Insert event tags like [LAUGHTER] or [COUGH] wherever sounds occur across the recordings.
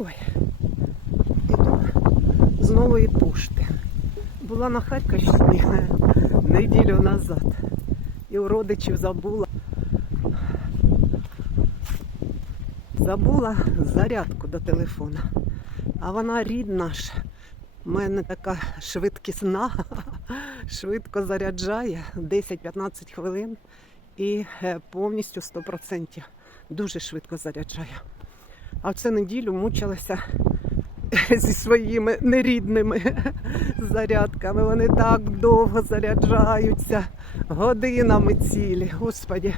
Ой, іду з нової пошти. Була на Харківщині [LAUGHS] неділю назад. І у родичів забула. Забула зарядку до телефона. А вона рідна ж. У мене така швидкісна, [LAUGHS] швидко заряджає 10-15 хвилин і е, повністю 100%. Дуже швидко заряджає. А в цю неділю мучилася [LAUGHS] зі своїми нерідними зарядками. Вони так довго заряджаються, годинами цілі. Господі,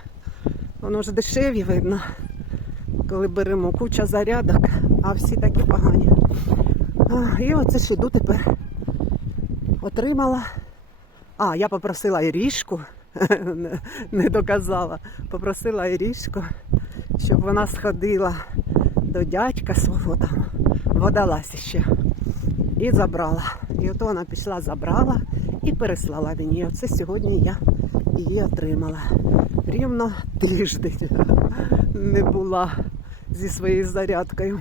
воно ж дешеві видно, коли беремо куча зарядок, а всі такі погані. І оце ж тепер. Отримала. А, я попросила Ірішку, [LAUGHS] не- не доказала. Попросила Ірішку, щоб вона сходила до дядька свого там, водолазі ще. І забрала. І ото вона пішла, забрала і переслала мені. Оце сьогодні я її отримала. Рівно тиждень [LAUGHS] не була зі своєю зарядкою.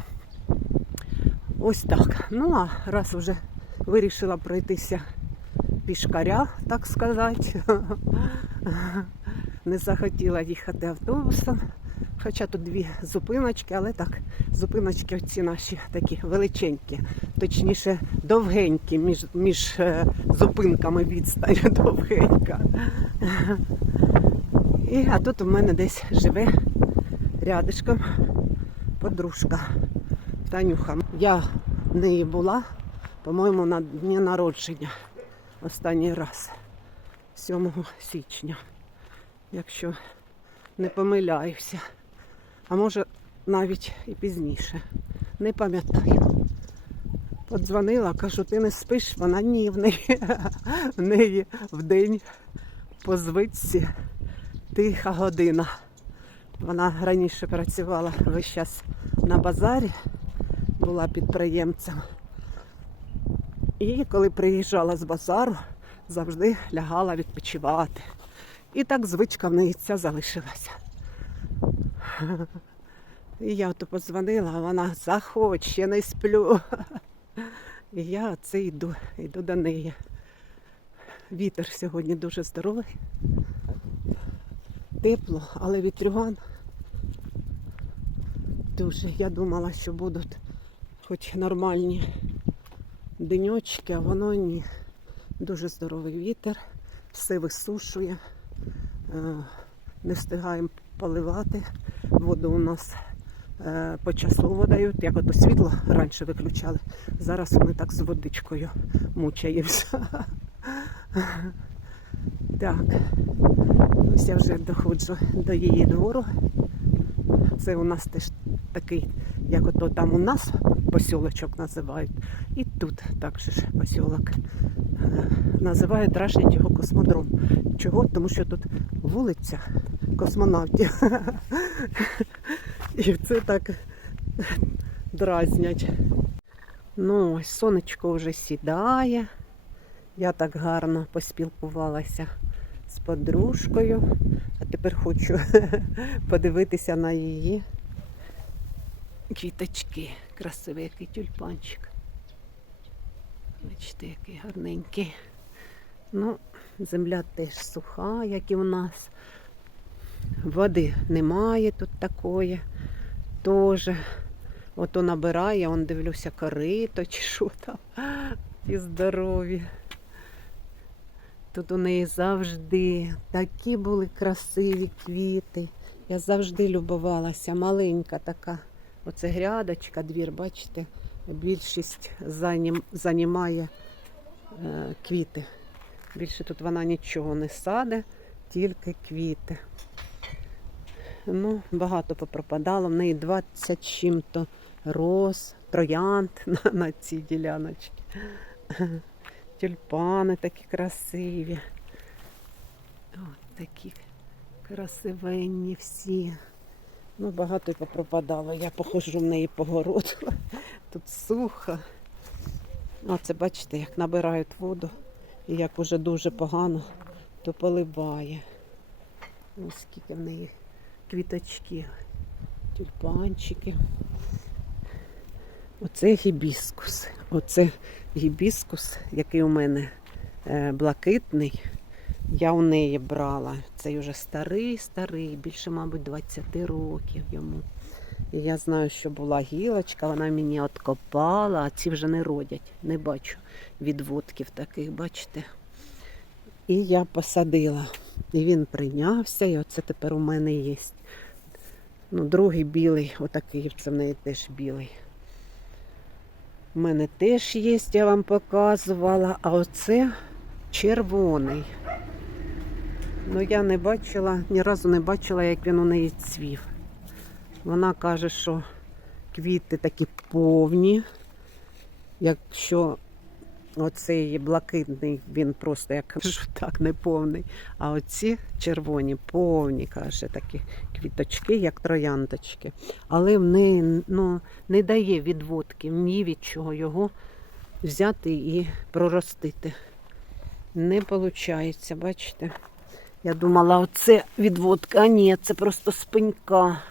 Ось так. Ну а раз вже вирішила пройтися пішкаря, так сказати. [LAUGHS] Не захотіла їхати автобусом. Хоча тут дві зупиночки, але так, зупиночки оці наші такі величенькі, точніше довгенькі, між, між е, зупинками відстань [LAUGHS] довгенька. І, а тут у мене десь живе рядишком подружка Танюха. Я в неї була, по-моєму, на дні народження останній раз, 7 січня, якщо не помиляюся. А може навіть і пізніше. Не пам'ятаю. Подзвонила, кажу, ти не спиш, вона ні, в неї, [LAUGHS] в неї в день по звичці тиха година. Вона раніше працювала весь час на базарі, була підприємцем. І коли приїжджала з базару, завжди лягала відпочивати. І так звичка в неї ця залишилася. І я ото подзвонила, а вона заходь, ще не сплю. І я оце йду, йду до неї. Вітер сьогодні дуже здоровий. Тепло, але вітрюган дуже. Я думала, що будуть хоч нормальні денечки, а воно ні. Дуже здоровий вітер, все висушує. Е, Не встигаємо поливати. Воду у нас е, почасово дають, як ото світло раніше виключали. Зараз ми так з водичкою мучаємося. [LAUGHS] Так, ось я вже доходжу до її двору. Це у нас теж такий, як ото там у нас посілочок називають. І тут також посілок. Е, Називають дражнять його космодром. Чого? Тому що тут вулиця космонавтів. І це так дразнять. Ну, ось сонечко вже сідає. Я так гарно поспілкувалася з подружкою, а тепер хочу [LAUGHS] подивитися на її квіточки. Красивий який тюльпанчик. Бачите, який гарненький. Ну, земля теж суха, як і в нас. Води немає тут такої. Теж. Ото набирає, он дивлюся, корито чи що там. Ті здорові. Тут у неї завжди такі були красиві квіти. Я завжди любувалася. Маленька така. Оце грядочка, двір, бачите, більшість занім, займає е, квіти. Більше тут вона нічого не саде, тільки квіти. Ну, багато попропадало. В неї 20 чим-то роз, троянд [LAUGHS] на, на цій діляночці. Тюльпани такі красиві. От такі красивенні всі. Ну, багато й попропадало. Я походжу в неї по. [LAUGHS] Тут сухо. Оце бачите, як набирають воду. І як уже дуже погано, то поливає. Ось скільки в неї квіточки, тюльпанчики. Оце гібіскус. Оце гібіскус, який у мене е, блакитний. Я у неї брала. Цей вже старий, старий, більше, мабуть, 20 років йому. І я знаю, що була гілочка, вона мені откопала, а ці вже не родять. Не бачу відводків таких, бачите. І я посадила. І він прийнявся, і оце тепер у мене є. Ну, другий білий, отакий, це в неї теж білий. У мене теж є, я вам показувала, а оце червоний. Ну, я не бачила, ні разу не бачила, як він у неї цвів. Вона каже, що квіти такі повні. Якщо оцей блакитний, він просто, як [LAUGHS] кажу, так, не повний. А оці червоні, повні, каже, такі квіточки, як трояндочки. Але в неї ну, не дає відводки, ні від чого його взяти і проростити. Не виходить, бачите? Я думала, оце відводка, а ні, це просто спинька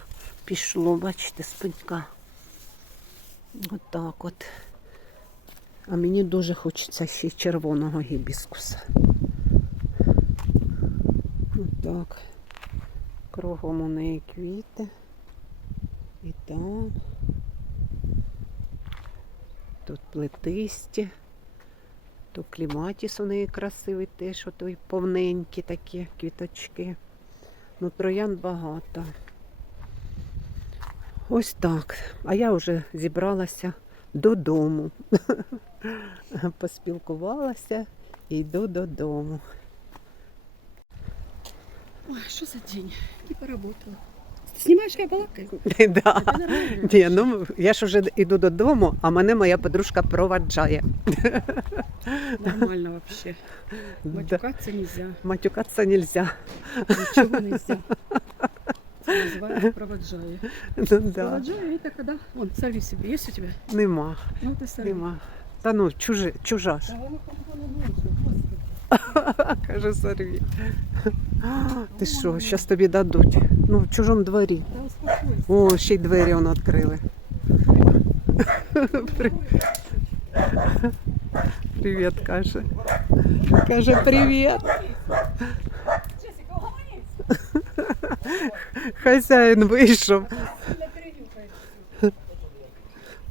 пішло, бачите, спинька. Отак от. А мені дуже хочеться ще червоного гібіскуса. Отак. Кругом у неї квіти. І там. Тут плетисті. То кліматіс у неї красивий теж, отой повненькі такі квіточки. Ну, троян багато. Ось так. А я вже зібралася додому. [LAUGHS] Поспілкувалася і йду додому. Ой, что за день? [LAUGHS] Не поработала. Снимаешь, как балакаю? Да. Ні, ну я ж вже йду додому, а мене моя подружка проваджає. Нормально вообще. Да. Матюкаться нельзя. Матюкатися нельзя. Ничего нельзя. [LAUGHS] Это называется [LAUGHS] проводжаю. Ну, да. Проводжаю это когда... Вон, сорви себе. Есть у тебя? Нема, Ну, ты сорви. нема. Та ну, чужи, чужа ж. [LAUGHS] Да, вон, вон, вон, вон, вон, господи. Каже, сорві. [GASPS] Ти що, зараз тобі дадуть. Ну, в чужому дворі. Да, успокойся. О, ще й двері воно відкрили. [LAUGHS] При- Привіт, каже. Каже, привіт. Хазяїн вийшов.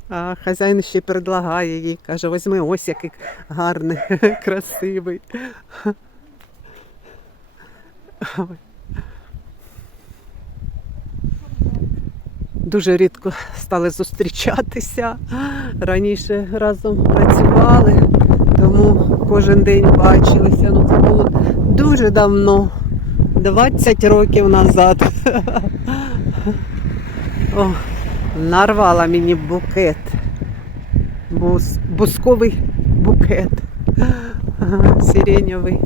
А хазяїн ще предлагає їй, каже, візьми ось який гарний, красивий. Дуже рідко стали зустрічатися. Раніше разом працювали, тому кожен день бачилися. Ну, це було дуже давно, 20 років назад. О, нарвала мені букет. Бус, бусковий букет. Сиреньовий.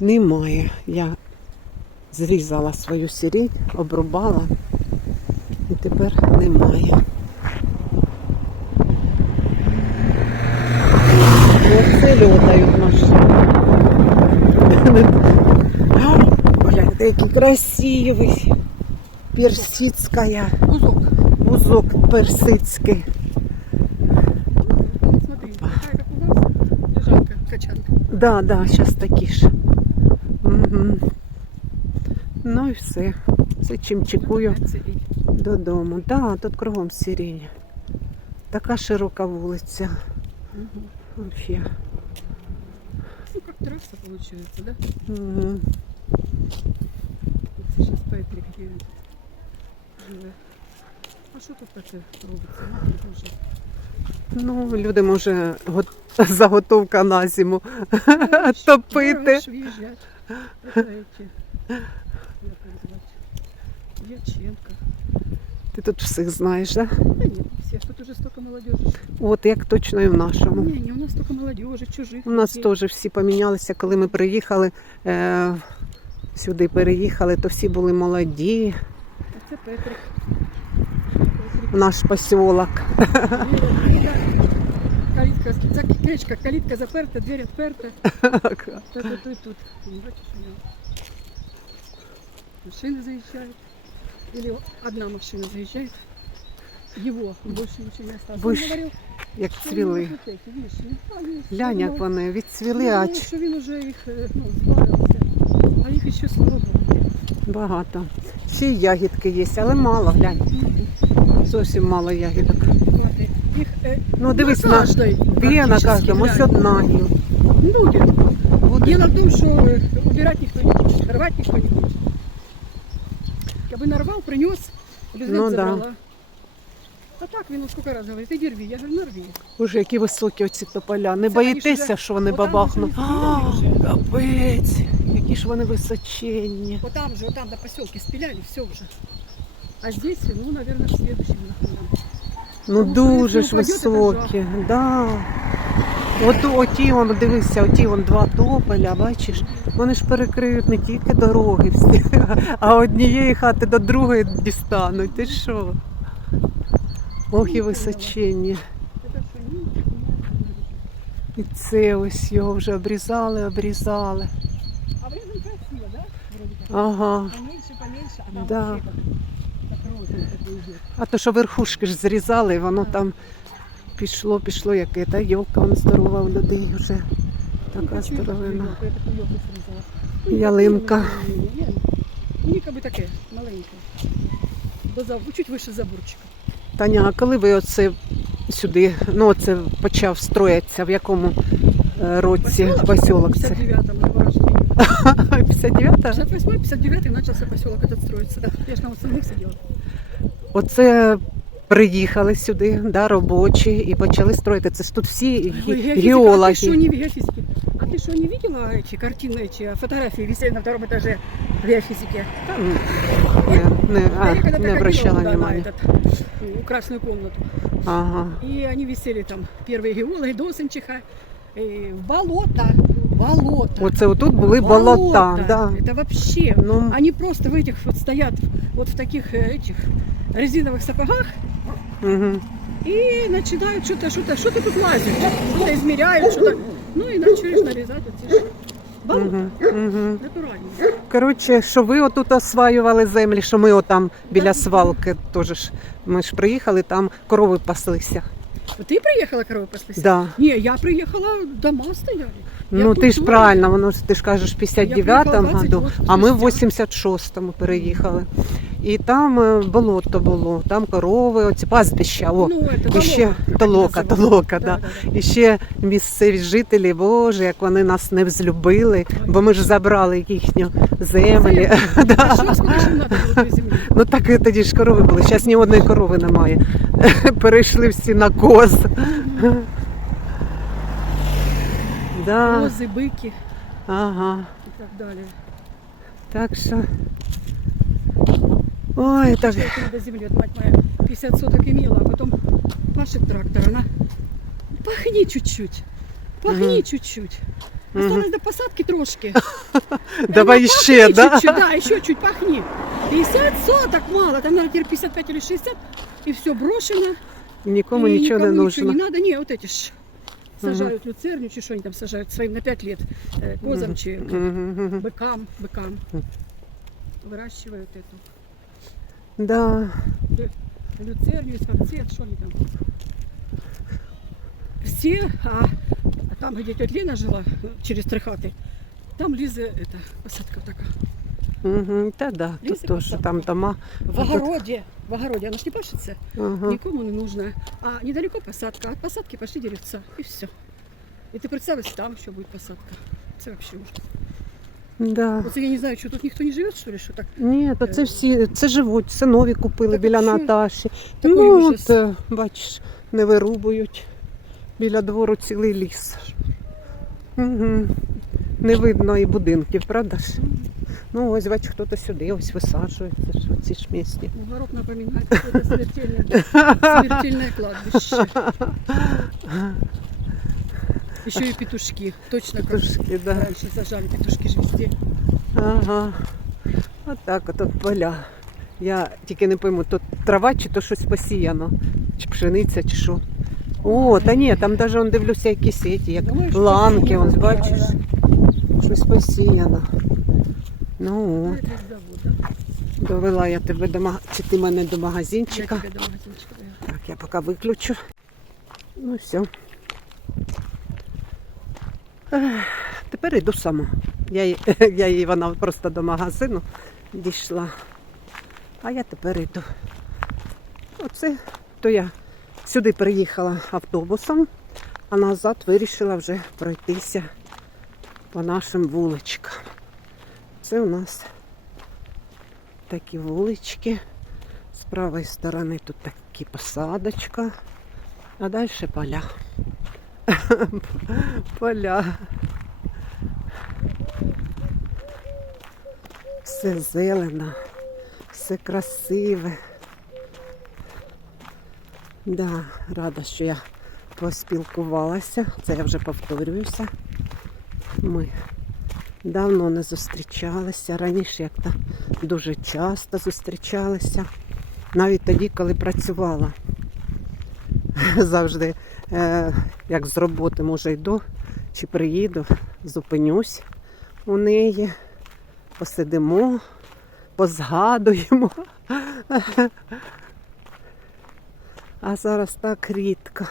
Немає. Я зрізала свою сирень, обрубала і тепер немає. Оце льотають машини. Гляньте, який красивий. Персидська. Узок. Бузок персидський. Смотри, такая, как у нас. Лежанка, качанка. Да, да, зараз такі ж. Угу. Ну і все. Все чим чекую. Додому. Да, тут кругом сирень. Така широка вулиця. Мгм. Вообще. Ну, как трасса получается, да? Мгм. Едет. Живе. А що тут таке робиться? Мати Боже. Ну, люди, може, го- [LAUGHS] заготовка на зиму [LAUGHS] топити. В'їжджать. Ти тут всіх знаєш, да? Да нет, всех. Тут уже столько молодежи. От як точно і в нашому. Не, не, у нас столько молодежи, чужих. У нас теж всі помінялися, коли ми приїхали. Е- сюди переїхали, то всі були молоді. А це Петрик. в наш посілок. Калітка, за книжка, калітка заперта, двері відперта. Та тут, тут, тут. Не бачиш у нього? Машини заїжджають. Или одна машина заїжджає. Его больше ничего не осталось. Больше Он говорил, Як цвіли. у него вот эти. А, они Глянь, як вони відцвіли, Я а що він уже їх е, ну, збавився. А їх ще слава Богу. багато. Ще й ягідки є, але мало, глянь. Зовсім мало ягідок. Їх, е, Ну дивись на каждой дві на кожному, ось глянь. одна є. Будет. Буде. Дело в том, что э, убирать никто не будет, рвать никто не будет. Как бы нарвал, принес, без Ну да. забрала. А так він от сколько раз говорить, іди рви, я говорю, «Ну, нарви. Боже, які високі оці тополя. Не Це боїтеся, вони що вони отам бабахнуть? вже А, спіляли вже. Капець, які ж вони височенні. Вот там же, вот там до поселки спиляли, все уже. А здесь, ну, наверное, в следующем нахуй. Ну Ну, дуже якщо ж упадет, високі. Да. От оті, вон, дивися, оті вон два тополя, бачиш, вони ж перекриють не тільки дороги всі, [LAUGHS] а однієї хати до другої дістануть. Ти що? Ох і височенні. Это что, не, І це ось його вже обрізали, обрізали. А в этом красиво, да? Вроде как. Ага. Поменьше, поменьше, а там Да. вообще как, как розовый такой идет. А то, що верхушки ж зрізали, і воно там пішло, пішло, яке та йолка вон здорова у людей вже. Така Хочу їх здоровина. зрізати, я таку йолку зрізала. Ну, Ялинка. ні, ні, ні, ні. Мені якби таке, маленьке. До заб- чуть вище заборчика. Таня, а коли ви оце сюди, ну оце почав строїтися, в якому е, році посілок це? 59-м, на рождения. 59-та? 58-й, 59-й начался поселок этот строиться. Да. Я ж на остальных сидела. Оце приїхали сюди, да, робочі, і почали строїти. Це ж тут всі ге- Ой, геофизика, А ты геологи. что, не геофизики? А ты что, не видела эти картины, эти фотографии висели на втором этаже геофизики? Та, м, Не, не, а, Я когда-то не обращала ходила, да, на внимания. этот, м, красную комнату. Ага. И они висели там, первые геологи, Досенчиха, и в болото, болото. Оце отут були болота. Да. Это вообще. Ну, Они просто в этих вот стоят, вот в таких э, этих резиновых сапогах угу. и начинают что-то, что-то, что-то тут лазят, что-то измеряют, что-то. Ну и начали нарезать вот эти ж болота. Угу. Угу. Натурально. Коротше, що ви отут осваювали землі, що ми отам біля свалки теж ж. Ми ж приїхали, там корови паслися. Вот Ты приехала коровы паслись? Да. Не, я приехала, дома стояли. Я Ну тут ти ж жила. правильно, воно ж ти ж кажеш в 59-му приїхала году, 28 а ми в спустя. 86-му переїхали. І там е, болото було, там корови, оці пастбища. О, ну, это і ще толока, толока, как толока, называют. да. да. І ще місцеві жителі, боже, як вони нас не взлюбили, бо ми ж забрали їхню землі. [LAUGHS] А Да. что, сколько же им надо было той земли? Ну так і тоді ж корови були. Зараз ні одної корови немає. [LAUGHS] Перейшли всі на коз. Да. Козы, быки Ага. и так далее. Так що. Ой, так. Что это до земли, вот мать моя 50 соток имела, а потом пашет трактор, она пахни чуть-чуть, пахни Мгм. чуть-чуть. Осталось до посадки трошки. [LAUGHS] Давай ще, пахни да? чуть-чуть, да, еще чуть пахни. 50 соток мало, там, наверное, теперь 55 или 60, и все брошено. Нікому и нічого не никому ничего нужно. не надо. Не, вот эти ж сажают люцерню, чи что они там сажают своим на 5 лет э, козам, Мгм. чи Мгм, мгм. быкам, быкам. Мгм. Выращивают эту Да. люцерню, скорцет, что они там. Все, а, а там, где тетя Лена жила, через три хаты, там Лиза, это, посадка такая. Угу. Та да, тут теж там дома. В огороде, в огороде, она ж не пашется, Ага. никому не нужно. А недалеко посадка, от посадки пошли деревца, и все. И ты представляешь, там еще будет посадка. Это вообще ужас. Да. Вот я не знаю, что тут никто не живет, что ли, что так? Ні, то це всі, це живуть, це нові купили Так біля що? Наташі. Ну, ужас. от, е, бачиш, не вирубують. Біля двору цілий ліс. Угу. Не видно і будинків, правда ж? Ну, ось бач, хто-то сюди ось висаджується ж ці ж місці. Угорок напоминает какое-то смертельное, смертельное кладбище. Еще и петушки. Точно Трошки, да. раньше зажали петушки ж везде. Ага. Отак от, от поля. Я тільки не пойму, то трава чи то щось посіяно, чи пшениця, чи що. О, та ні, там навіть дивлюся якісь сеті, як Думаєш, ланки, що он, це? бачиш, Да, щось посіяно. Ну от. Довела я тебе до мага... чи ти мене до Я магазинчика. тебе до магазинчика. Так, я поки виключу. Ну все. Тепер йду сама. Я, їй [LAUGHS] вона просто до магазину дійшла. А я тепер йду. Оце то я сюди приїхала автобусом, а назад вирішила вже пройтися по нашим вуличкам. Це у нас такі вулички. З правої сторони тут такі посадочка, а далі поля. [LAUGHS] поля. Все зелено, все красиве. Да, рада, що я поспілкувалася. Це я вже повторююся. Ми давно не зустрічалися. Раніше як то дуже часто зустрічалися. Навіть тоді, коли працювала. [LAUGHS] Завжди, е, як з роботи, може, йду чи приїду, зупинюсь у неї, посидимо, позгадуємо. [LAUGHS] А зараз так рідко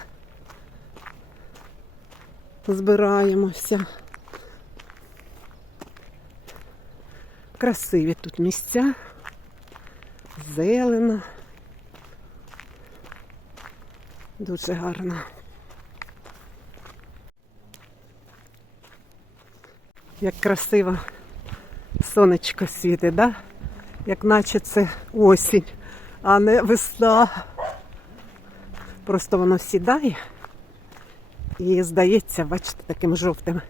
збираємося. Красиві тут місця, зелено. Дуже гарно. Як красиво сонечко світить, да? Як наче це осінь, а не весна. Просто воно сідає і здається, бачите, таким жовтим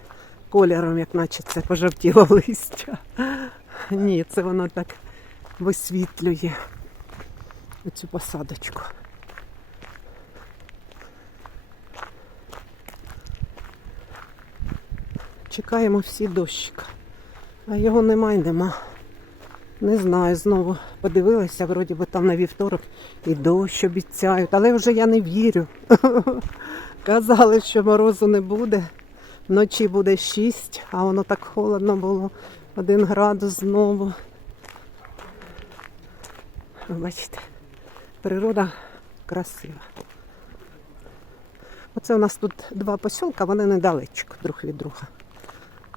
кольором, як наче це пожовтіло листя. Ні, це воно так висвітлює оцю посадочку. Чекаємо всі дощика. А його нема й нема. Не знаю, знову подивилася, вроді би там на вівторок і дощ обіцяють, але вже я не вірю. [LAUGHS] Казали, що морозу не буде. Вночі буде 6, а воно так холодно було. Один градус знову. Ви Бачите, природа красива. Оце у нас тут два посілка, вони недалечко друг від друга.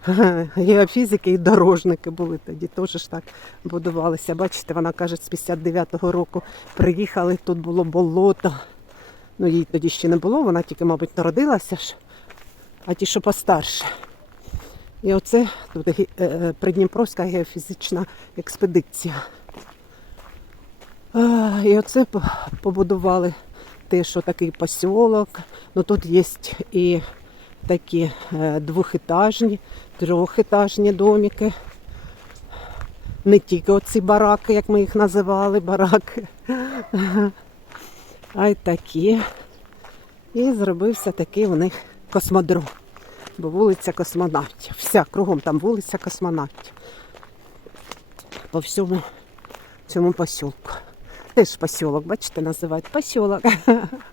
[LAUGHS] Геофізики і дорожники були тоді, теж ж так будувалися. Бачите, вона каже, з 59-го року приїхали, тут було болото. Ну, їй тоді ще не було, вона тільки, мабуть, народилася ж, а ті, що постарше. І оце тут е, Придніпровська геофізична експедиція. І оце побудували те, що такий посілок. Ну тут є і такі е, двохетажні, трьохетажні домики. Не тільки оці бараки, як ми їх називали, бараки, а й такі. І зробився такий у них космодром. Бо вулиця космонавтів. Вся кругом там вулиця космонавтів. По всьому цьому посілку. Теж посілок, бачите, називають посілок.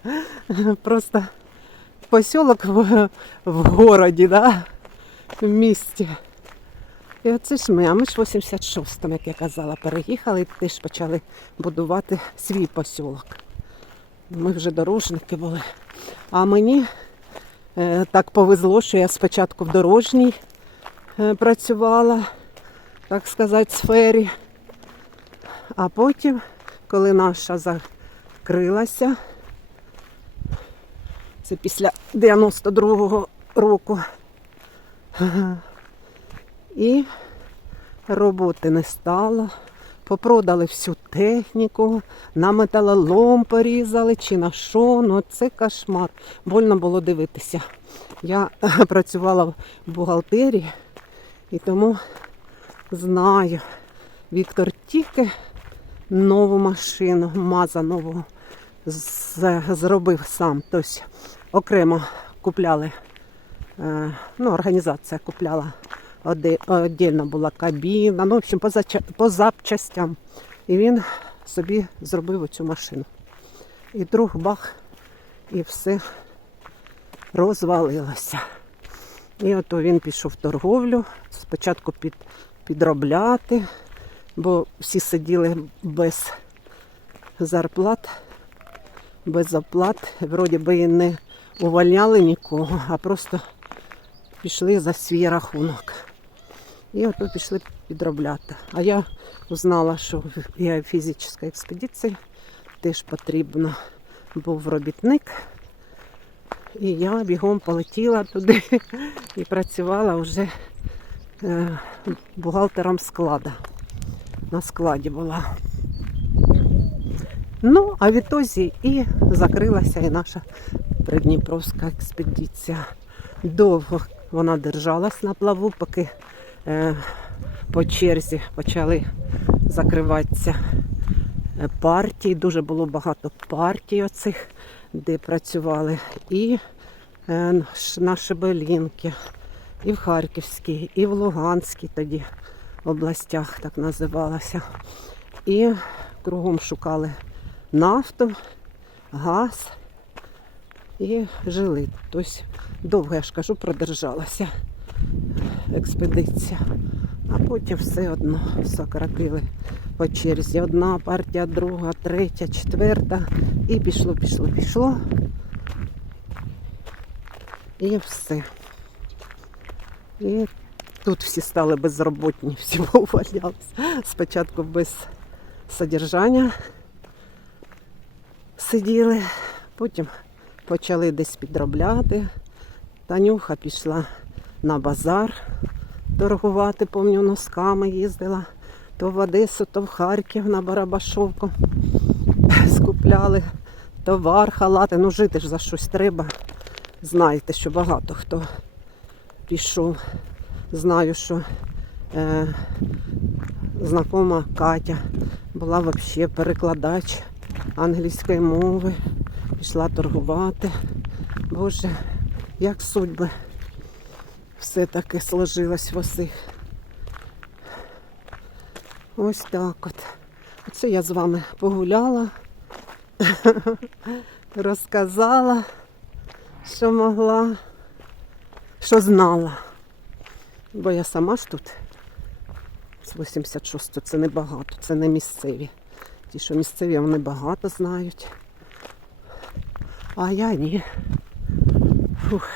[LAUGHS] Просто посілок в, в городі, да? в місті. І оце ж ми, а ми ж в 86-му, як я казала, переїхали і теж почали будувати свій посілок. Ми вже дорожники були. А мені так повезло, що я спочатку в дорожній е, працювала, так сказати, сфері. А потім, коли наша закрилася, це після 92-го року. І роботи не стало. Попродали всю техніку, на металолом порізали чи на що. Ну це кошмар. Больно було дивитися. Я [LAUGHS] працювала в бухгалтерії і тому знаю. Віктор тільки нову машину, маза нову зробив сам. Тобто окремо купляли, е, ну, організація купляла Отдельно була кабіна, ну, в общем, по, зача- по запчастям. І він собі зробив оцю машину. І друг бах, і все розвалилося. І ото він пішов в торговлю, спочатку під, підробляти, бо всі сиділи без зарплат, без оплат. Вроді би і не увольняли нікого, а просто пішли за свій рахунок. І ото пішли підробляти. А я узнала, що в геофізичній експедиції теж потрібно був робітник. І я бігом полетіла туди і працювала вже е, бухгалтером склада. На складі була. Ну, а відтоді і закрилася і наша придніпровська експедиція. Довго вона держалась на плаву, поки по черзі почали закриватися е, партії. Дуже було багато партій оцих, де працювали. І е, на Шебелінки, і в Харківській, і в Луганській тоді областях так називалося. І кругом шукали нафту, газ і жили. Тобто довго, я ж кажу, продержалася експедиція. А потім все одно сократили по черзі. Одна партія, друга, третя, четверта. І пішло, пішло, пішло. І все. І тут всі стали безроботні, всі [LAUGHS] увалялися. Спочатку без содержання сиділи, потім почали десь підробляти. Танюха пішла на базар торгувати, помню, носками їздила. То в Одесу, то в Харків на Барабашовку скупляли товар, халати. Ну, жити ж за щось треба. Знаєте, що багато хто пішов. Знаю, що е, знакома Катя була взагалі перекладач англійської мови, пішла торгувати. Боже, як судьби все-таки сложилось в усіх. Ось так от. Оце я з вами погуляла, [LAUGHS] розказала, що могла, що знала. Бо я сама ж тут з 86-го, це небагато, це не місцеві. Ті, що місцеві, вони багато знають. А я ні. Фух.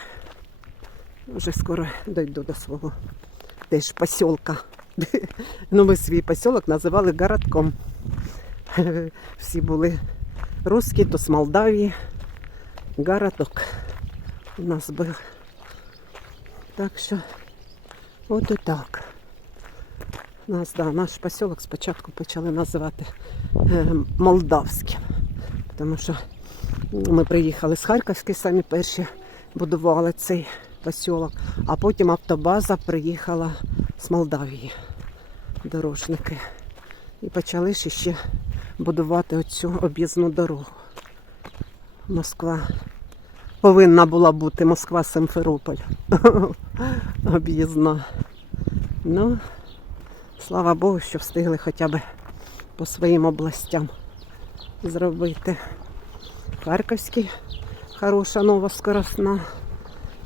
Вже скоро дойду до свого теж посілка. Ну, ми свій посілок називали городком. Всі були русські, то з Молдавії. Городок у нас був. Так що от і так. Нас, да, наш посілок спочатку почали називати е, молдавським. Тому що ми приїхали з Харківської, самі перші будували цей посілок, а потім автобаза приїхала з Молдавії, дорожники. І почали ще будувати оцю об'їзну дорогу. Москва повинна була бути Москва Симферополь. [LAUGHS] Об'їзна. Ну, слава Богу, що встигли хоча б по своїм областям зробити. Харківський хороша нова скоросна.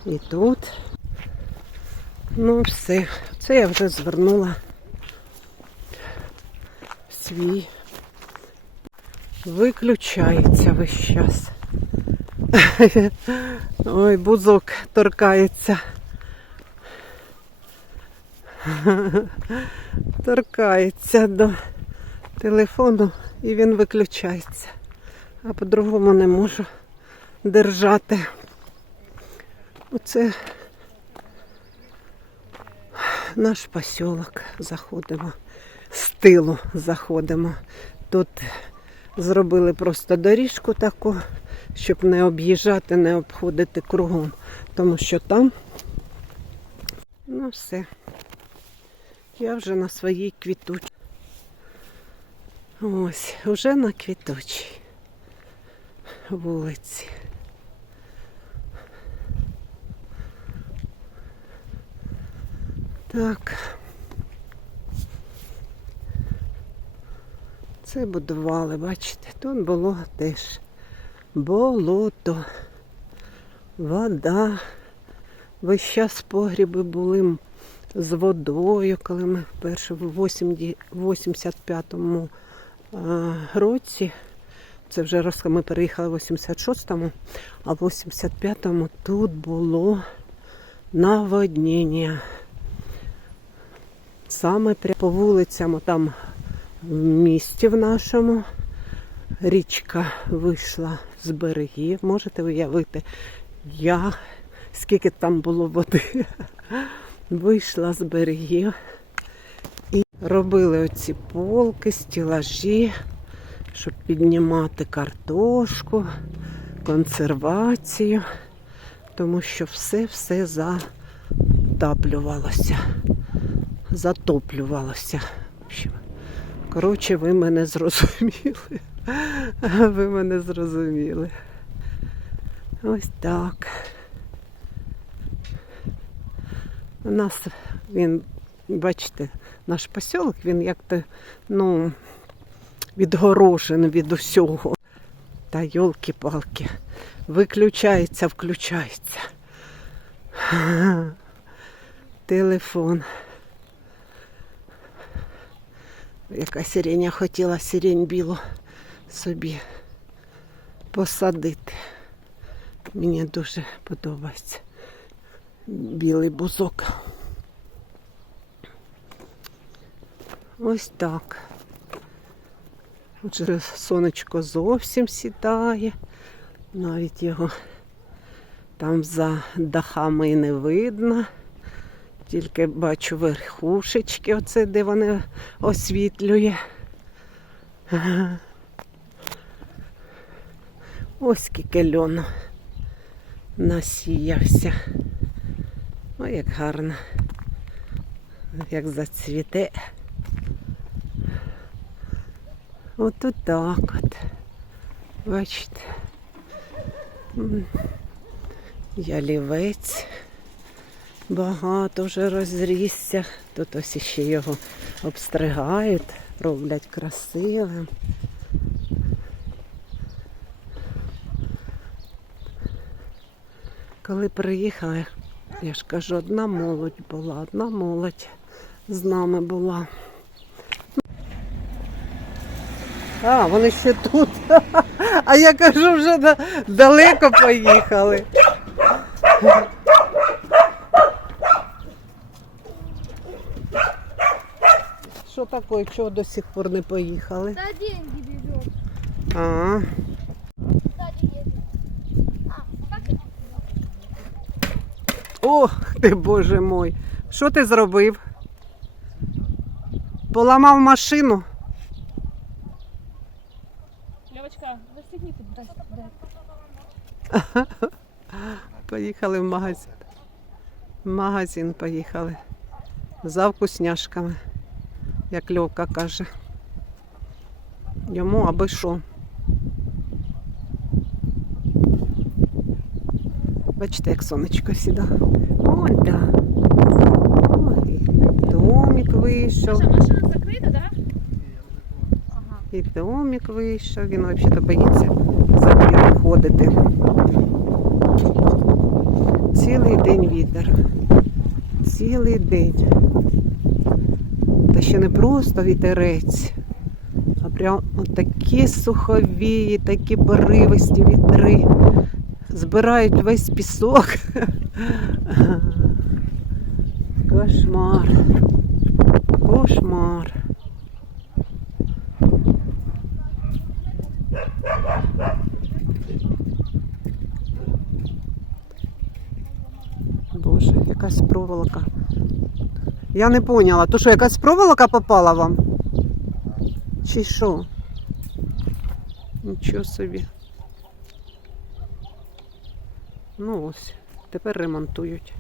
І тут. Ну, все. Це я вже звернула свій. Виключається весь час. [LAUGHS] Ой, бузок торкається. [LAUGHS] Торкається до телефону і він виключається. А по-другому не можу держати. Оце наш посілок. Заходимо. З тилу заходимо. Тут зробили просто доріжку таку, щоб не об'їжджати, не обходити кругом. Тому що там, ну все. Я вже на своїй квітучій. Ось, вже на квітучій вулиці. Так. Це будували, бачите, тут було теж болото, вода. Весь час погріби були, з водою, коли ми вперше в 85-му е, році. Це вже роз... ми переїхали в 86-му, а в 85-му тут було наводнення. Саме по вулицям, там в місті в нашому, річка вийшла з берегів. Можете уявити, я, скільки там було води, [LAUGHS] вийшла з берегів і робили оці полки, стілажі, щоб піднімати картошку, консервацію, тому що все-все затаплювалося, затоплювалося. Коротше, ви мене зрозуміли. [LAUGHS] Ви мене зрозуміли. Ось так. У нас він, бачите, наш посілок, він як-то, ну, відгорожений від усього. Та йолки-палки. Виключається, включається. [LAUGHS] Телефон. Яка сиреня хотіла сирень білу собі посадити. Мені дуже подобається білий бузок. Ось так. Отже, сонечко зовсім сідає. Навіть його там за дахами не видно. Тільки бачу верхушечки, оце де вони освітлює. Ось скільки льону насіявся. Ой, як гарно. Як зацвіте. От так от. Бачите. Ялівець багато вже розрісся. Тут ось ще його обстригають, роблять красивим. Коли приїхали, я ж кажу, одна молодь була, одна молодь з нами була. А, вони ще тут. [LAUGHS] А я кажу, вже далеко поїхали. Що таке, чого до сих пор не поїхали? Да деньги берет. А. А, вот ох ти, боже мой. Що ти зробив? Поламав машину? Левочка, застегните, дай, дай. [LAUGHS] Поїхали в магазин. В магазин поїхали. За вкусняшками, як Льовка каже. Йому аби що. Бачите, як сонечко сідає. Ой, да. Ой, домик вийшов. Машина? І домик вийшов. Він взагалі боїться за двір виходити. Цілий день вітер. Цілий день. Та ще не просто вітерець, а прям такі суховії, такі поривисті вітри. Збирають весь пісок. [LAUGHS] Кошмар. Кошмар. Боже, якась проволока. Я не поняла, то що, якась проволока попала вам? Чи що? Нічого собі. Ну ось, тепер ремонтують.